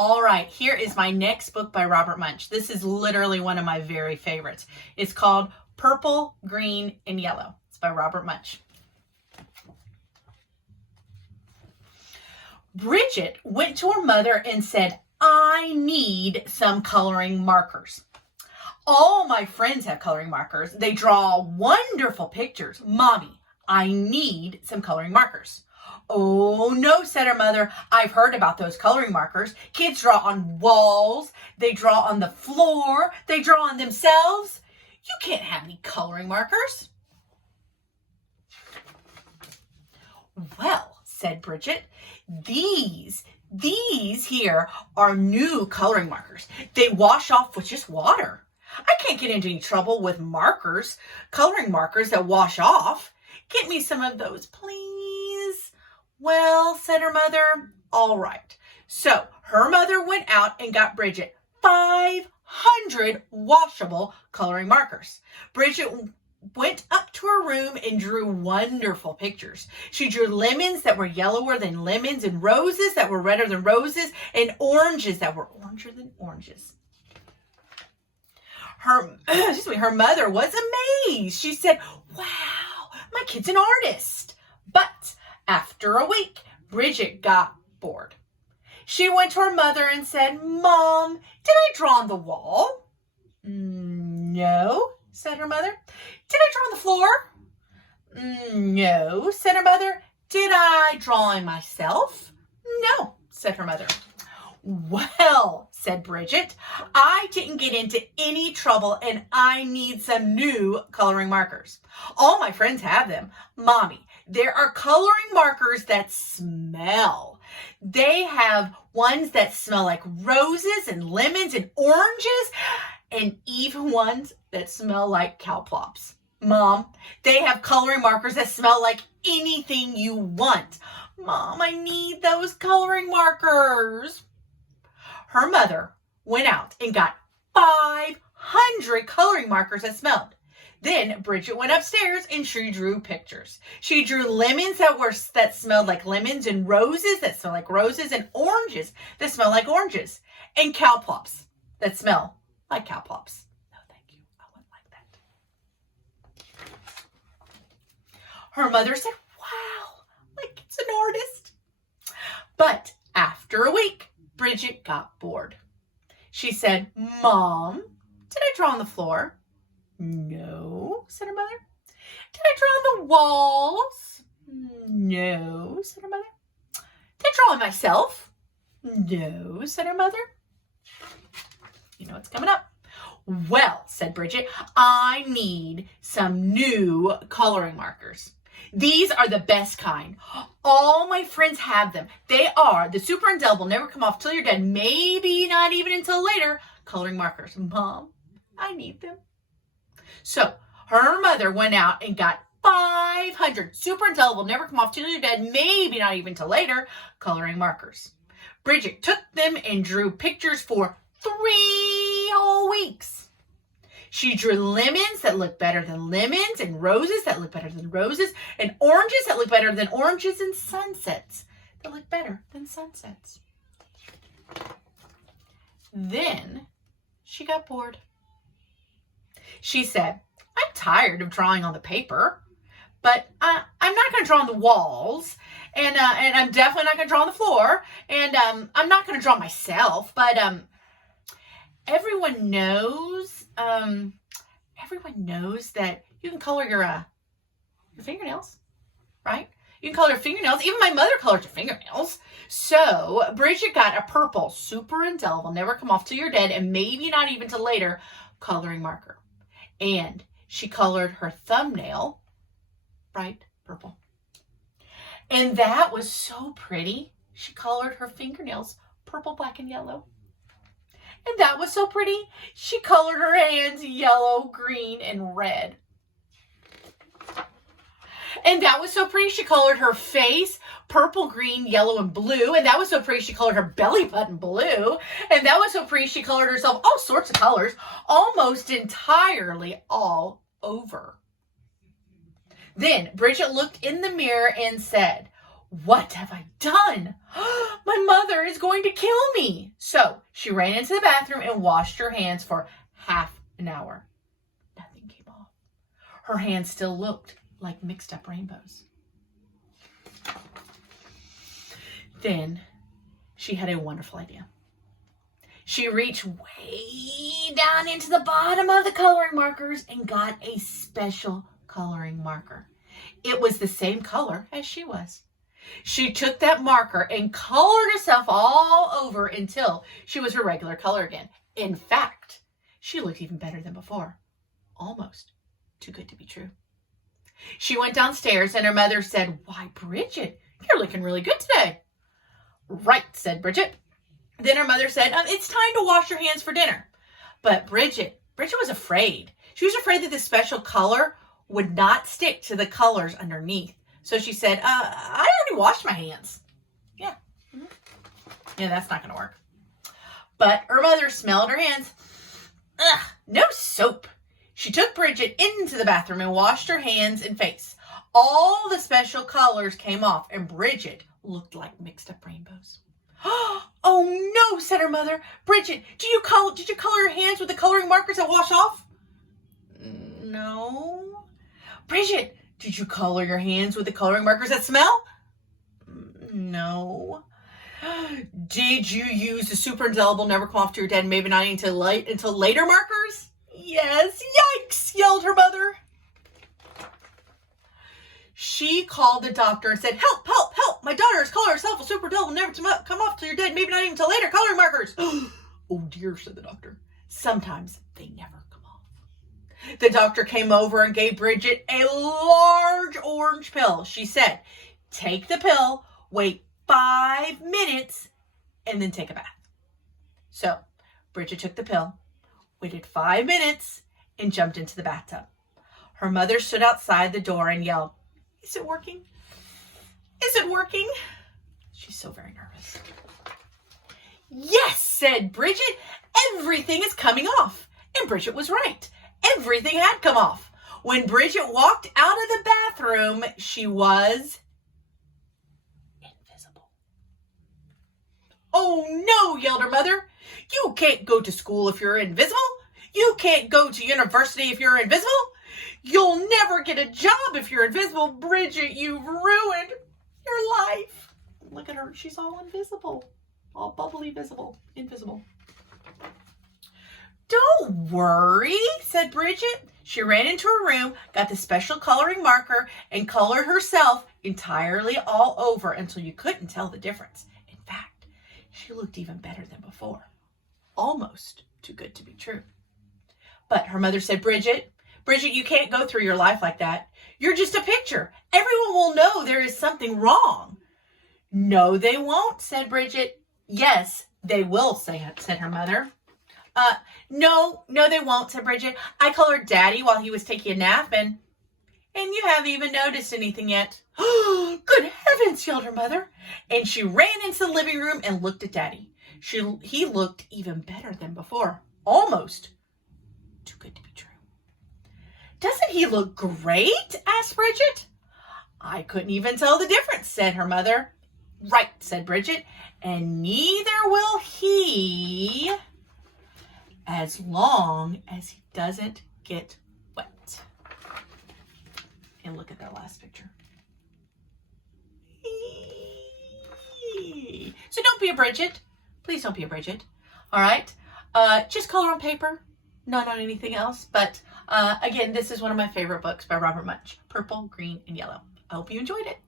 All right, here is my next book by Robert Munsch. This is literally one of my very favorites. It's called Purple, Green, and Yellow. It's by Robert Munsch. Bridget went to her mother and said, "I need some coloring markers. All my friends have coloring markers. They draw wonderful pictures. Mommy, I need some coloring markers." "Oh, no," said her mother. "I've heard about those coloring markers. Kids draw on walls. They draw on the floor. They draw on themselves. You can't have any coloring markers." "Well," said Bridget, these here are new coloring markers. They wash off with just water. I can't get into any trouble with coloring markers that wash off. Get me some of those, please." "Well," said her mother, "all right." So her mother went out and got Bridget 500 washable coloring markers. Bridget went up to her room and drew wonderful pictures. She drew lemons that were yellower than lemons, and roses that were redder than roses, and oranges that were oranger than oranges. Her mother was amazed. She said, "Wow, my kid's an artist." But after a week, Bridget got bored. She went to her mother and said, "Mom, did I draw on the wall?" "No," said her mother. "Did I draw on the floor?" "No," said her mother. "Did I draw on myself?" "No," said her mother. "Well," said Bridget, "I didn't get into any trouble and I need some new coloring markers. All my friends have them. Mommy, there are coloring markers that smell. They have ones that smell like roses and lemons and oranges, and even ones that smell like cow plops. Mom, they have coloring markers that smell like anything you want. Mom, I need those coloring markers." Her mother went out and got 500 coloring markers that smelled. Then Bridget went upstairs and she drew pictures. She drew lemons that smelled like lemons, and roses that smell like roses, and oranges that smell like oranges, and cow plops that smell like cow plops. "No, thank you. I wouldn't like that." Her mother said, "Wow, my kid's an artist." But after a week, Bridget got bored. She said, "Mom, did I draw on the floor?" "No," said her mother. "Did I draw on the walls?" "No," said her mother. "Did I draw on myself?" "No," said her mother. You know what's coming up. "Well," said Bridget, "I need some new coloring markers. These are the best kind. All my friends have them. They are the super indelible, never come off till you're dead, maybe not even until later, coloring markers. Mom, I need them." So her mother went out and got 500 super indelible, never come off till you're dead, maybe not even till later, coloring markers. Bridget took them and drew pictures for 3 whole weeks. She drew lemons that looked better than lemons, and roses that looked better than roses, and oranges that looked better than oranges, and sunsets that looked better than sunsets. Then she got bored. She said, "I'm tired of drawing on the paper, but I'm not going to draw on the walls, and I'm definitely not going to draw on the floor, and I'm not going to draw myself, but everyone knows that you can color your fingernails, right? You can color your fingernails. Even my mother colored her fingernails." So Bridget got a purple, super indelible, never come off till you're dead, and maybe not even till later, coloring marker. And she colored her thumbnail bright purple. And that was so pretty. She colored her fingernails purple, black, and yellow. And that was so pretty. She colored her hands yellow, green, and red. And that was so pretty. She colored her face purple, green, yellow, and blue. And that was so pretty. She colored her belly button blue. And that was so pretty. She colored herself all sorts of colors, almost entirely all over. Then Bridget looked in the mirror and said, "What have I done? My mother is going to kill me." So she ran into the bathroom and washed her hands for half an hour. Nothing came off. Her hands still looked like mixed up rainbows. Then she had a wonderful idea. She reached way down into the bottom of the coloring markers and got a special coloring marker. It was the same color as she was. She took that marker and colored herself all over until she was her regular color again. In fact, she looked even better than before. Almost too good to be true. She went downstairs and her mother said, "Why, Bridget, you're looking really good today." "Right," said Bridget. Then her mother said, "It's time to wash your hands for dinner." But Bridget was afraid. She was afraid that the special color would not stick to the colors underneath. So she said, "I already washed my hands." Yeah. Yeah, that's not going to work. But her mother smelled her hands. Ugh, no soap. She took Bridget into the bathroom and washed her hands and face. All the special colors came off and Bridget looked like mixed up rainbows. "Oh no," said her mother. "Bridget, did you color your hands with the coloring markers that wash off?" "No." "Bridget, did you color your hands with the coloring markers that smell?" "No." "Did you use the super indelible never come off to your dead and maybe not until later markers?" "Yes." "Yikes," yelled her mother. She called the doctor and said, "Help, help, help. My daughter has colored herself with super indelible never to come off till you're dead, maybe not even till later coloring markers." "Oh dear," said the doctor. "Sometimes they never come off." The doctor came over and gave Bridget a large orange pill. She said, "Take the pill, wait 5 minutes, and then take a bath." So Bridget took the pill, waited 5 minutes, and jumped into the bathtub. Her mother stood outside the door and yelled, "Is it working? Is it working?" She's so very nervous. "Yes," said Bridget, "everything is coming off." And Bridget was right. Everything had come off. When Bridget walked out of the bathroom, she was invisible. "Oh no," yelled her mother. "You can't go to school if you're invisible. You can't go to university if you're invisible. You'll never get a job if you're invisible. Bridget, you've ruined your life." Look at her. She's all invisible. All bubbly visible. Invisible. "Don't worry," said Bridget. She ran into her room, got the special coloring marker, and colored herself entirely all over until you couldn't tell the difference. In fact, she looked even better than before. Almost too good to be true. But her mother said, Bridget, you can't go through your life like that. You're just a picture. Everyone will know there is something wrong." "No, they won't," said Bridget. "Yes, they will," said her mother. No, they won't," said Bridget. "I colored Daddy while he was taking a nap, and you haven't even noticed anything yet." "Good heavens," yelled her mother. And she ran into the living room and looked at Daddy. He looked even better than before. Almost too good to be true. "Doesn't he look great?" asked Bridget. "I couldn't even tell the difference," said her mother. "Right," said Bridget. "And neither will he, as long as he doesn't get wet." And look at that last picture. So don't be a Bridget. Please don't be a Bridget. All right? Just color on paper, not on anything else. But again, this is one of my favorite books by Robert Munsch. Purple, Green, and Yellow. I hope you enjoyed it.